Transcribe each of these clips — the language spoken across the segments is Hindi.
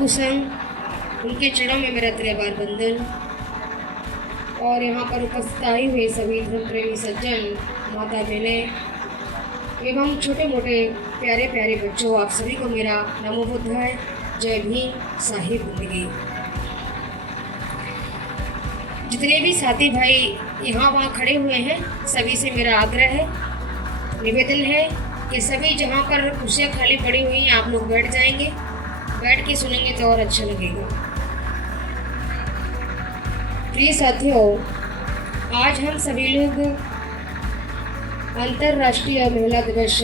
साधुसंग, उनके चरणों में मेरा त्रिबार बंदन। और यहाँ पर उपस्थित आए हुए सभी धर्म प्रेमी सज्जन, माता बहनें एवं छोटे मोटे प्यारे प्यारे बच्चों, आप सभी को मेरा नमो बुद्धाय, जय भीम, साहिब जिंदगी। जितने भी साथी भाई यहाँ वहाँ खड़े हुए हैं, सभी से मेरा आग्रह है, निवेदन है कि सभी जहाँ पर कुर्सियाँ खाली पड़ी हुई हैं, आप लोग बैठ जाएंगे। बैठ के सुनेंगे तो और अच्छा लगेगा। प्रिय साथियों, आज हम सभी लोग अंतर्राष्ट्रीय महिला दिवस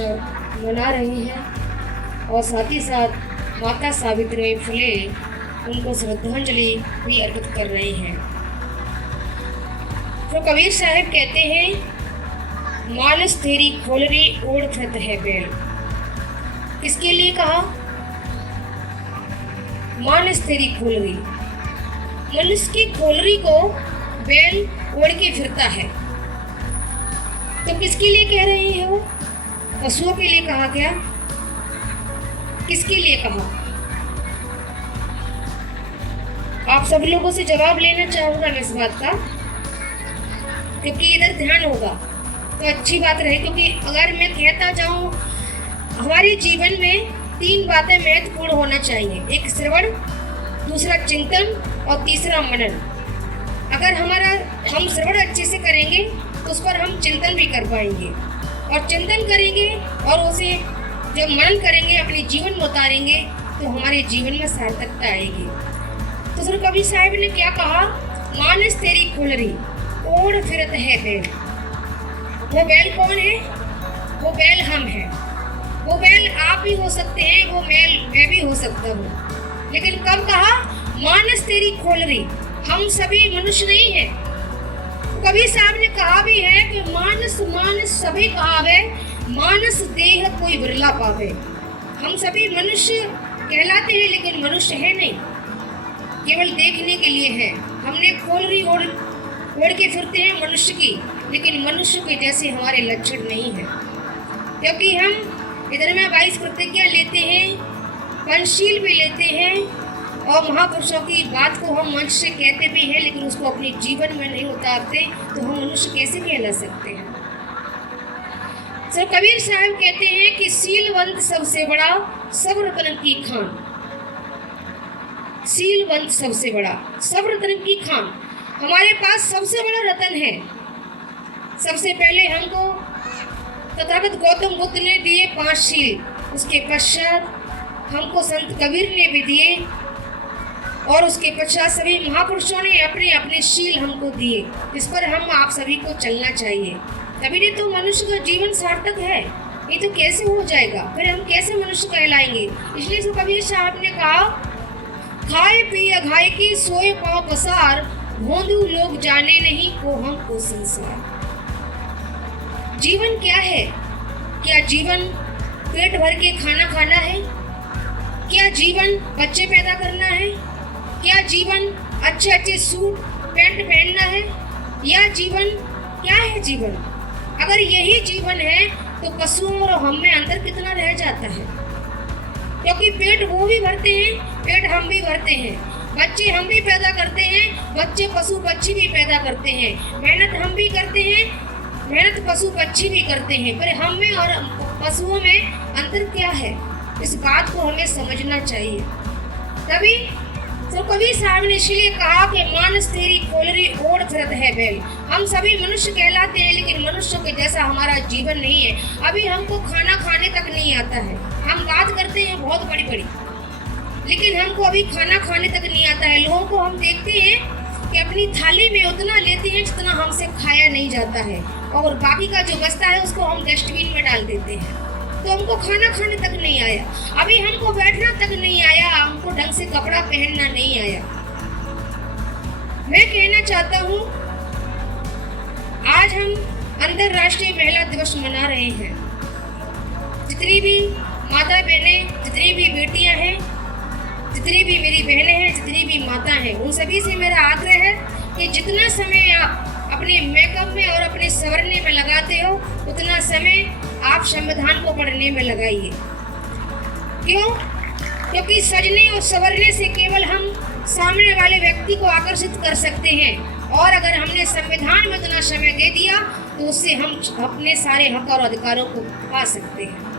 मना रहे हैं और साथ ही साथ माता सावित्री फुले उनको श्रद्धांजलि भी अर्पित कर रहे हैं। तो कबीर साहब कहते हैं, मानस तेरी खोलरी ओढ़ फिरत है बैल। किसके लिए कहा? मानस तेरी खोलरी, मनुष्य की खोलरी को बैल ओढ़ के फिरता है। तो किसके लिए कह रहे हैं वो? पशुओं के लिए कहा क्या? किसके लिए कहा? आप सब लोगों से जवाब लेना चाहूंगा मैं इस बात का, क्योंकि इधर ध्यान होगा तो अच्छी बात रहे। क्योंकि अगर मैं कहता जाऊं, हमारे जीवन में 3 बातें महत्वपूर्ण होना चाहिए, एक श्रवण, दूसरा चिंतन और तीसरा मनन। अगर हम श्रवण अच्छे से करेंगे तो उस पर हम चिंतन भी कर पाएंगे, और चिंतन करेंगे और उसे जब मनन करेंगे, अपने जीवन में उतारेंगे तो हमारे जीवन में सार्थकता आएगी। तो सर कबीर साहब ने क्या कहा? मानस तेरी खोलरी ओढ़ फिरत है बैल। वो बैल कौन है? वो बैल हम हैं। वो बैल आप भी हो सकते हैं, वो मैं भी हो सकता हूँ। लेकिन कब कहा? मानस तेरी खोलरी। हम सभी मनुष्य नहीं हैं। कबीर साहब ने कहा भी है कि मानस मानस सभी कहावे, मानस देह कोई बिरला पावे। हम सभी मनुष्य कहलाते हैं, लेकिन मनुष्य है नहीं, केवल देखने के लिए है। हमने खोलरी ओढ़ के फिरते हैं मनुष्य की, लेकिन मनुष्य के जैसे हमारे लक्षण नहीं है। क्योंकि हम इधर में 22 प्रतिज्ञा लेते हैं, पंचशील भी लेते हैं, और महापुरुषों की बात को हम मंच से कहते भी हैं, लेकिन उसको अपने जीवन में नहीं उतारते, तो हम मनुष्य कैसे कहला सकते हैं? सर कबीर साहब कहते हैं कि सीलवंत सबसे बड़ा, सब रतन की खान। सीलवंत सबसे बड़ा, सब रतन की खान। हमारे पास सबसे बड़ा रतन है। सबसे पहले हमको तथागत गौतम बुद्ध ने दिए 5 शील, उसके पश्चात हमको संत कबीर ने भी दिए, और उसके पश्चात सभी महापुरुषों ने अपने अपने शील हमको दिए, जिस पर हम आप सभी को चलना चाहिए। तभी नहीं तो मनुष्य का जीवन सार्थक है। ये तो कैसे हो जाएगा? फिर हम कैसे मनुष्य कहलाएंगे? इसलिए तो कबीर साहब ने कहा, खाए पिए घाय की सोए पाँव पसार, भोंदू लोग जाने नहीं को हम को संसार। जीवन क्या है? क्या जीवन पेट भर के खाना खाना है? क्या जीवन बच्चे पैदा करना है? क्या जीवन अच्छे अच्छे सूट पैंट पहनना है? या जीवन क्या है? जीवन अगर यही जीवन है तो पशुओं और हम में अंतर कितना रह जाता है? क्योंकि पेट वो भी भरते हैं, पेट हम भी भरते हैं, बच्चे हम भी पैदा करते हैं, बच्चे पशु पक्षी भी पैदा करते हैं, मेहनत हम भी करते हैं, मेहनत पशु पक्षी भी करते हैं। पर हम में और पशुओं में अंतर क्या है? इस बात को हमें समझना चाहिए। तभी तो कबीर साहब ने इसलिए कहा कि मानस तेरी खोलरी ओढ़ फिरत है बैल। हम सभी मनुष्य कहलाते हैं, लेकिन मनुष्यों के जैसा हमारा जीवन नहीं है। अभी हमको खाना खाने तक नहीं आता है। हम बात करते हैं बहुत बड़ी बड़ी, लेकिन हमको अभी खाना खाने तक नहीं आता है। लोगों को हम देखते हैं कि अपनी थाली में उतना लेते हैं जितना हमसे खाया नहीं जाता है, और बाकी का जो बचता है उसको हम डस्टबिन में डाल देते हैं। तो हमको खाना खाने तक नहीं आया, अभी हमको बैठना तक नहीं आया, हमको ढंग से कपड़ा पहनना नहीं आया। मैं कहना चाहता हूँ, आज हम अंतर्राष्ट्रीय महिला दिवस मना रहे हैं। जितनी भी माता बहनें, जितनी भी बेटियां हैं, जितनी भी मेरी बहनें हैं, जितनी भी माता हैं, उन सभी से मेरा आग्रह है कि जितना समय आप अपने मेकअप में और अपने संवरने में लगाते हो, उतना समय आप संविधान को पढ़ने में लगाइए। क्यों? क्योंकि सजने और संवरने से केवल हम सामने वाले व्यक्ति को आकर्षित कर सकते हैं, और अगर हमने संविधान में उतना समय दे दिया तो उससे हम अपने सारे हक और अधिकारों को पा सकते हैं।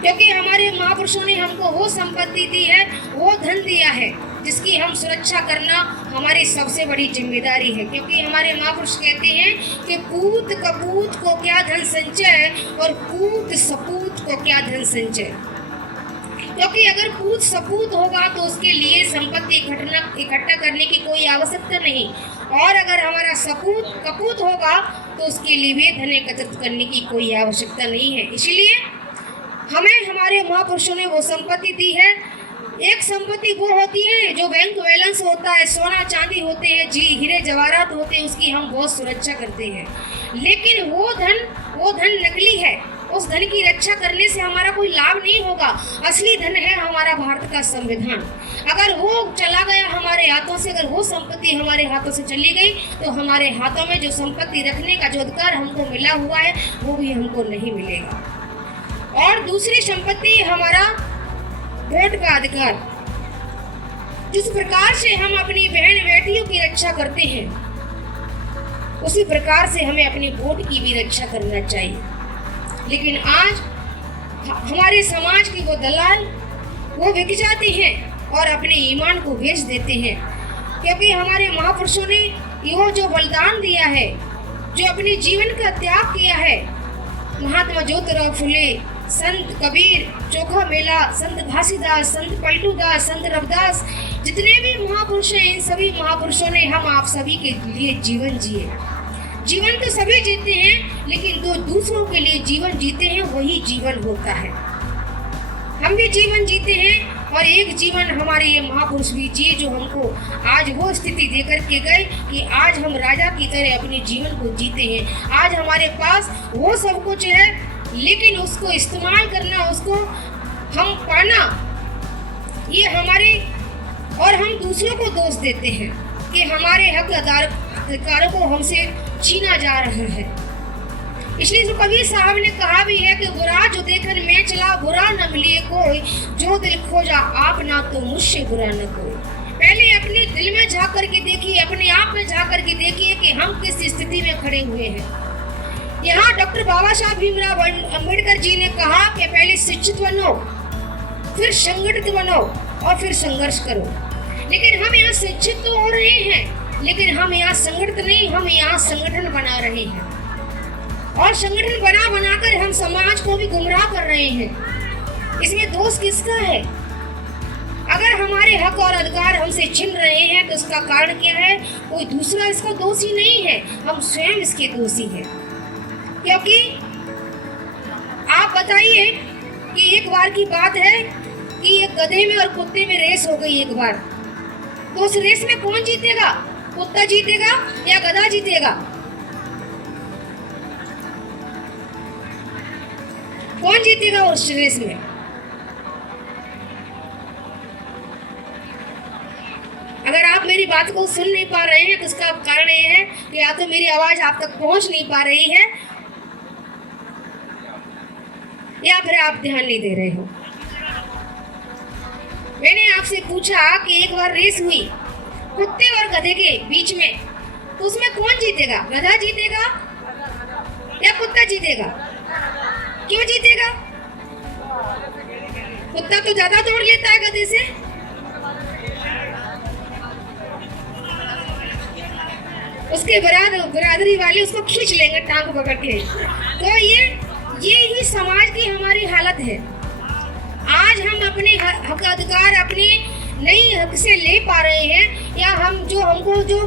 क्योंकि हमारे महापुरुषों ने हमको वो संपत्ति दी है, वो धन दिया है, जिसकी हम सुरक्षा करना हमारी सबसे बड़ी जिम्मेदारी है। क्योंकि हमारे महापुरुष कहते हैं कि पूत कपूत को क्या धन संचय और पूत सपूत को क्या धन संचय। क्योंकि अगर पूत सपूत होगा तो उसके लिए संपत्ति इकट्ठा करने की कोई आवश्यकता नहीं, और अगर हमारा सपूत कपूत होगा तो उसके लिए भी धन एकत्रित करने की कोई आवश्यकता नहीं है। इसलिए हमें हमारे महापुरुषों ने वो संपत्ति दी है। एक संपत्ति वो होती है जो बैंक बैलेंस होता है, सोना चांदी होते हैं, हीरे जवाहरात होते हैं, उसकी हम बहुत सुरक्षा करते हैं। लेकिन वो धन नकली है, उस धन की रक्षा करने से हमारा कोई लाभ नहीं होगा। असली धन है हमारा भारत का संविधान। अगर वो चला गया हमारे हाथों से, अगर वो संपत्ति हमारे हाथों से चली गई तो हमारे हाथों में जो संपत्ति रखने का जो अधिकार हमको मिला हुआ है वो भी हमको नहीं मिलेगा। और दूसरी संपत्ति हमारा वोट का अधिकार। जिस प्रकार से हम अपनी बहन बेटियों की रक्षा करते हैं, उसी प्रकार से हमें अपनी वोट की भी रक्षा करना चाहिए। लेकिन आज हमारे समाज के वो दलाल वो बिक जाते हैं और अपने ईमान को बेच देते हैं। क्योंकि हमारे महापुरुषों ने यो जो बलिदान दिया है, जो अपने जीवन का त्याग किया है, महात्मा ज्योतिराव फुले, संत कबीर, चोखा मेला, संत घासीदास, संत पलटूदास, संत रविदास, जितने भी महापुरुष हैं, इन सभी महापुरुषों ने हम आप सभी के लिए जीवन जिए। जीवन तो सभी जीते हैं, लेकिन जो दूसरों के लिए जीवन जीते हैं वही जीवन होता है। हम भी जीवन जीते हैं, और एक जीवन हमारे ये महापुरुष भी जिए जो हमको आज वो स्थिति देकर के गए कि आज हम राजा की तरह अपने जीवन को जीते हैं। आज हमारे पास वो सब कुछ है, लेकिन उसको इस्तेमाल करना, उसको हम पाना, ये हमारे, और हम दूसरों को दोष देते हैं कि हमारे हक अधिकारों को हमसे छीना जा रहा है। इसलिए जो कबीर साहब ने कहा भी है कि बुरा जो देखन मैं चला, बुरा न मिले कोई, जो दिल खोजा आप ना तो मुझसे बुरा न कोई। पहले अपने दिल में झांक करके देखिए, अपने आप में झांक करके देखिए कि हम किस स्थिति में खड़े हुए हैं। यहाँ डॉक्टर बाबा साहब भीमराव अम्बेडकर जी ने कहा कि पहले शिक्षित बनो, फिर संगठित बनो और फिर संघर्ष करो। लेकिन हम यहाँ शिक्षित तो हो रहे हैं, लेकिन हम यहाँ संगठित नहीं, हम यहाँ संगठन बना रहे हैं, और संगठन बनाकर हम समाज को भी गुमराह कर रहे हैं। इसमें दोष किसका है? अगर हमारे हक और अधिकार हमसे छीन रहे हैं तो इसका कारण क्या है? कोई दूसरा इसका दोषी नहीं है, हम स्वयं इसके दोषी हैं। क्योंकि आप बताइए कि एक बार की बात है कि एक गधे में और कुत्ते में रेस हो गई एक बार, तो उस रेस में कौन जीतेगा? कुत्ता जीतेगा या गधा जीतेगा? कौन जीतेगा उस रेस में? अगर आप मेरी बात को सुन नहीं पा रहे हैं तो इसका कारण ये है कि या तो मेरी आवाज आप तक पहुंच नहीं पा रही है, या फिर आप ध्यान नहीं दे रहे हो। मैंने आपसे पूछा कि एक बार रेस हुई कुत्ते और गधे के बीच में, तो उसमें कौन जीतेगा? गधा जीतेगा या कुत्ता जीतेगा? क्यों जीतेगा? कुत्ता तो ज्यादा दौड़ लेता है गधे से। उसके बरादरी वाले उसको खींच लेंगे टांग पकड़ के। तो ये ही समाज की हमारी हालत है। आज हम अपने हक अधिकार अपने नहीं हक से ले पा रहे हैं, या हमको जो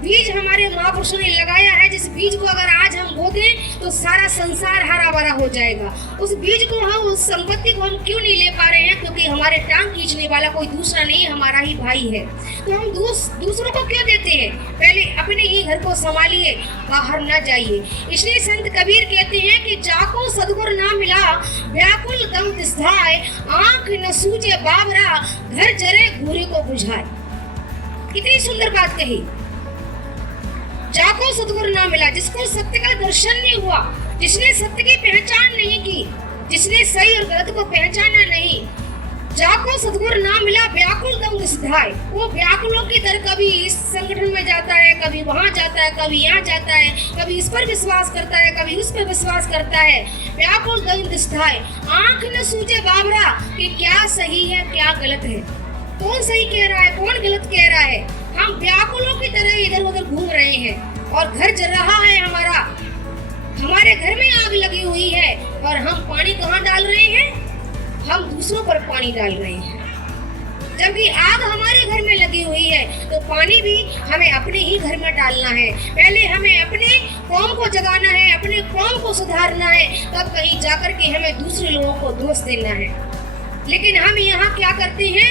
बीज हमारे महापुरुषों ने लगाया है, जिस बीज को अगर आज हम बो दें तो सारा संसार हरा भरा हो जाएगा। उस बीज को हम, उस संपत्ति को हम क्यों नहीं ले पा रहे हैं? क्योंकि हमारे टांग खींचने वाला कोई दूसरा नहीं, हमारा ही भाई है। तो हम दूसरों को क्यों देते हैं? पहले अपने ही घर को संभालिए, बाहर ना जाइए। इसलिए संत कबीर कहते हैं कि जाको सदगुरु ना मिला, व्याकुल दम तिसधाय, आंख न सूझे बाबरा, घर जरे घूरे को बुझाए। कितनी सुंदर बात कही। जाको सदगुरु ना मिला, जिसको सत्य का दर्शन नहीं हुआ, जिसने सत्य की पहचान नहीं की, जिसने सही और गलत को पहचाना नहीं, जाको सतगुर ना मिला व्याकुल दम सिधाए। वो व्याकुलों की तरह कभी इस संगठन में जाता है, कभी वहां जाता है, कभी यहाँ जाता है, कभी इस पर विश्वास करता है, कभी उस पर विश्वास करता है। व्याकुल दम सिधाए, आंख न सूझे बाबरा कि क्या सही है क्या गलत है, कौन सही कह रहा है कौन गलत कह रहा है। हम व्याकुलों की तरह इधर उधर घूम रहे हैं और घर जल रहा है हमारा, हमारे घर में आग लगी हुई है और हम पानी कहाँ डाल रहे हैं, हम दूसरों पर पानी डाल रहे हैं। जबकि आग हमारे घर में लगी हुई है तो पानी भी हमें अपने ही घर में डालना है। पहले हमें अपने कौम को जगाना है, अपने कौम को सुधारना है, तब कहीं जाकर के हमें दूसरे लोगों को दोष देना है। लेकिन हम यहाँ क्या करते हैं,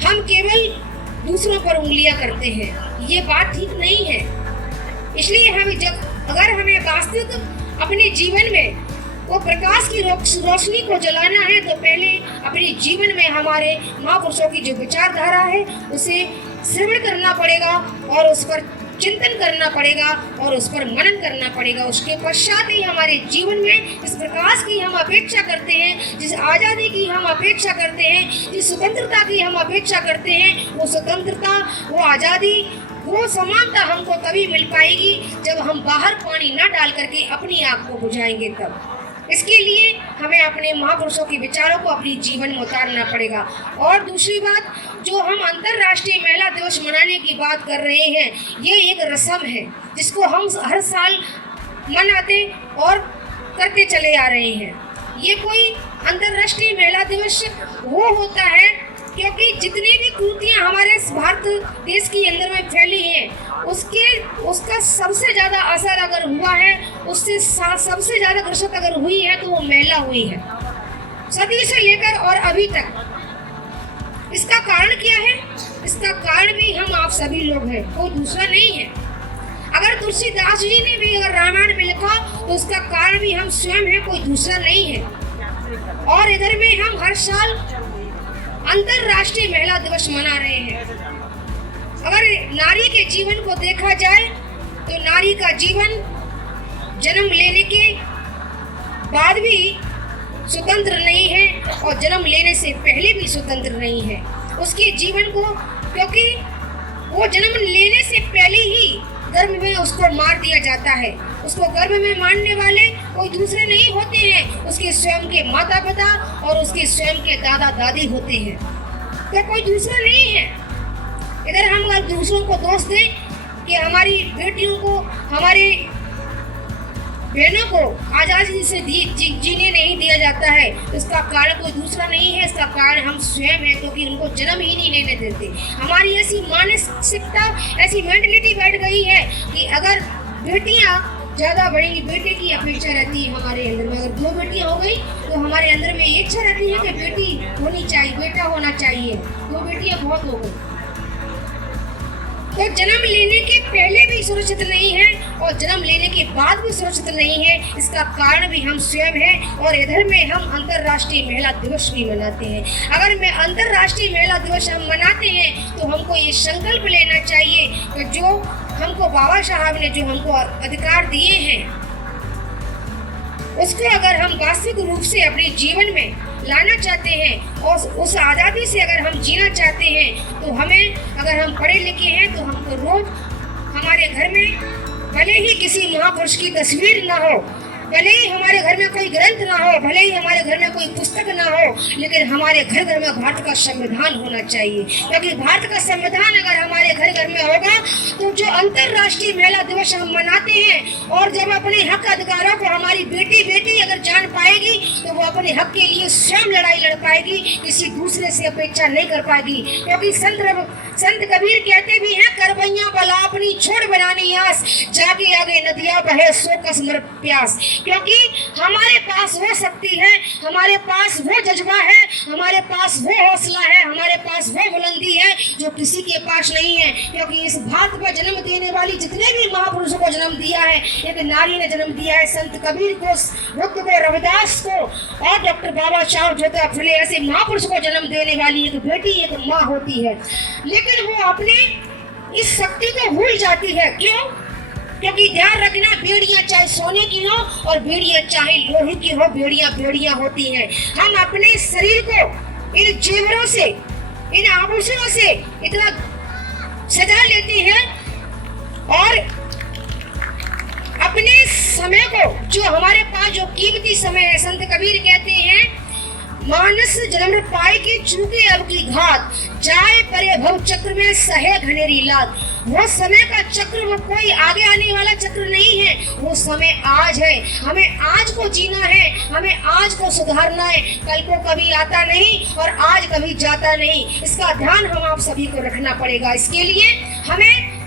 हम केवल दूसरों पर उंगलियां करते हैं। ये बात ठीक नहीं है। इसलिए अगर हमें वास्तविक अपने जीवन में वो प्रकाश की रोशनी को जलाना है तो पहले अपने जीवन में हमारे महापुरुषों की जो विचारधारा है उसे श्रवण करना पड़ेगा और उस पर चिंतन करना पड़ेगा और उस पर मनन करना पड़ेगा। उसके पश्चात ही हमारे जीवन में इस प्रकाश की हम अपेक्षा करते हैं, जिस आज़ादी की हम अपेक्षा करते हैं, जिस स्वतंत्रता की हम अपेक्षा करते हैं, वो स्वतंत्रता, वो आज़ादी, वो समानता हमको तभी मिल पाएगी जब हम बाहर पानी न डाल करके अपनी आग को बुझाएंगे। तब इसके लिए हमें अपने महापुरुषों के विचारों को अपने जीवन में उतारना पड़ेगा। और दूसरी बात, जो हम अंतर्राष्ट्रीय महिला दिवस मनाने की बात कर रहे हैं, ये एक रस्म है जिसको हम हर साल मनाते और करते चले आ रहे हैं। ये कोई अंतर्राष्ट्रीय महिला दिवस वो होता है क्योंकि जितनी भी कुरीतियाँ हमारे भारत देश के अंदर में फैली हैं, उसका सबसे ज़्यादा असर अगर हुआ है, उससे सबसे ज़्यादा ग्रसित अगर हुई है तो वो महिला हुई है, सदी से लेकर और अभी तक। इसका कारण क्या है? इसका कारण भी हम आप सभी लोग हैं, कोई दूसरा नहीं है। अगर तुलसीदास जी ने भी अगर रामायण में लिखा तो उसका कारण भी हम स्वयं हैं, कोई दूसरा नहीं है। और इधर में हम हर साल अंतर्राष्ट्रीय महिला दिवस मना रहे हैं। अगर नारी के जीवन को देखा जाए तो नारी का जीवन जन्म लेने के बाद भी स्वतंत्र नहीं है और जन्म लेने से पहले भी स्वतंत्र नहीं है। उसके जीवन को, क्योंकि वो जन्म लेने से पहले ही गर्भ में उसको मार दिया जाता है। उसको गर्भ में मारने वाले कोई दूसरे नहीं होते हैं, उसके स्वयं के माता पिता और उसके स्वयं के दादा दादी होते हैं, तो कोई दूसरा नहीं है। इधर हम अगर दूसरों को दोष दें कि हमारी बेटियों को, हमारी बहनों को आज़ादी से जीने नहीं दिया जाता है, इसका कारण कोई दूसरा नहीं है, इसका कारण हम स्वयं हैं, क्योंकि उनको जन्म ही नहीं लेने देते। हमारी ऐसी मानसिकता, ऐसी मेंटलिटी बैठ गई है कि अगर बेटियां ज़्यादा बढ़ेंगी, बेटे की अपेक्षा रहती है हमारे अंदर में। अगर 2 बेटियां हो गई तो हमारे अंदर में ये इच्छा रहती है कि बेटी होनी चाहिए, बेटा होना चाहिए। 2 बेटियां बहुत हो गई। तो जन्म लेने के पहले भी सुरक्षित नहीं है और जन्म लेने के बाद भी सुरक्षित नहीं है। इसका कारण भी हम स्वयं हैं। और इधर में हम अंतर्राष्ट्रीय महिला दिवस भी मनाते हैं। अगर मैं अंतर्राष्ट्रीय महिला दिवस हम मनाते हैं तो हमको ये संकल्प लेना चाहिए कि जो हमको बाबा साहब ने जो हमको अधिकार दिए हैं, उसको अगर हम वास्तविक रूप से अपने जीवन में लाना चाहते हैं और उस आज़ादी से अगर हम जीना चाहते हैं, तो हमें, अगर हम पढ़े लिखे हैं तो हमको रोज हमारे घर में भले ही किसी महापुरुष की तस्वीर ना हो, भले ही हमारे घर में कोई ग्रंथ ना हो, भले ही हमारे घर में कोई पुस्तक ना हो, लेकिन हमारे घर घर में भारत का संविधान होना चाहिए। क्योंकि भारत का संविधान अगर हमारे घर घर में होगा तो जो अंतर्राष्ट्रीय महिला दिवस हम मनाते हैं और जब अपने हक अधिकारों को हमारी बेटी अगर जान पाएगी तो वो अपने हक के लिए स्वयं लड़ाई लड़ पाएगी, किसी दूसरे से अपेक्षा नहीं कर पाएगी। क्योंकि संत कबीर कहते भी हैं, करबैया बला अपनी छोड़ बनानी आस, जागे आगे नदियां बहे सो कस मर प्यास। क्योंकि हमारे पास वो शक्ति है, हमारे पास वो जज्बा है, हमारे पास वो हौसला है, हमारे पास वो बुलंदी है जो किसी के पास नहीं है। क्योंकि इस भारत पर जन्म देने वाली जितने भी महापुरुषों को जन्म दिया है, एक नारी ने जन्म दिया है। संत कबीर को, बुद्ध को, रविदास को और डॉक्टर बाबा साहब ज्योतिबा फुले ऐसे महापुरुष को जन्म देने वाली एक बेटी, एक माँ होती है। लेकिन वो अपने इस शक्ति को भूल जाती है। क्यों? क्योंकि ध्यान रखना, बेड़ियां चाहे सोने की हो और बेड़ियां चाहे लोहे की हो, बेड़ियां होती हैं। हम अपने शरीर को इन जेवरों से, इन आभूषणों से इतना सजा लेते हैं और अपने समय को, जो हमारे पास जो कीमती समय है, संत कबीर कहते हैं मानस जन्म पाए की चूके अब की घात, जाए परे भव चक्र में सहे घनेरी लात। वो समय का चक्र वो कोई आगे आने वाला चक्र नहीं है, वो समय आज है। हमें आज को जीना है, हमें आज को सुधारना है। कल को कभी आता नहीं और आज कभी जाता नहीं, इसका ध्यान हम आप सभी को रखना पड़ेगा। इसके लिए हमें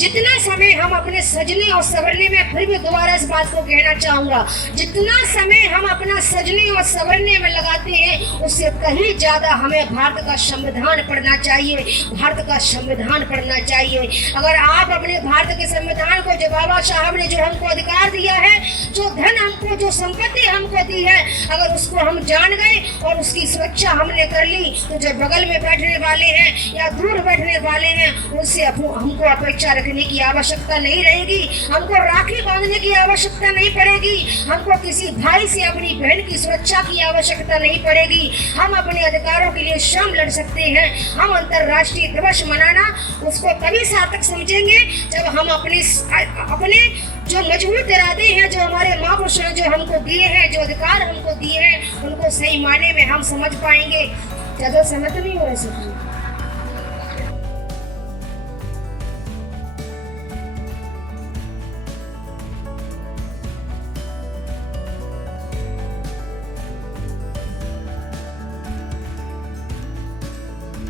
जितना समय हम अपने सजने और संवरने में, फिर भी दोबारा इस बात को कहना चाहूंगा, जितना समय हम अपना सजने और संवरने में लगाते हैं उससे कहीं ज्यादा हमें भारत का संविधान पढ़ना चाहिए, भारत का संविधान पढ़ना चाहिए। अगर आप अपने भारत के संविधान को, जो बाबा साहब ने जो हमको अधिकार दिया है, जो धन हमको, जो संपत्ति हमको दी है, अगर उसको हम जान गए और उसकी सुरक्षा हमने कर ली, तो जो बगल में बैठने वाले हैं या दूर बैठने वाले हैं उनसे हमको अपेक्षा रखने की आवश्यकता नहीं रहेगी, हमको राखी बांधने की आवश्यकता नहीं पड़ेगी, हमको किसी भाई से अपनी बहन की सुरक्षा की आवश्यकता नहीं पड़ेगी। हम अपने अधिकारों के लिए श्रम लड़ सकते हैं। हम अंतर्राष्ट्रीय दिवस मनाना उसको तभी सार्थक समझेंगे जब हम अपने जो मजबूत इरादे हैं, जो हमारे महापुरुषों ने जो हमको दिए हैं, जो अधिकार हमको दिए हैं, उनको सही मायने में हम समझ पाएंगे। ज्यादा समय तो नहीं हो रहा है।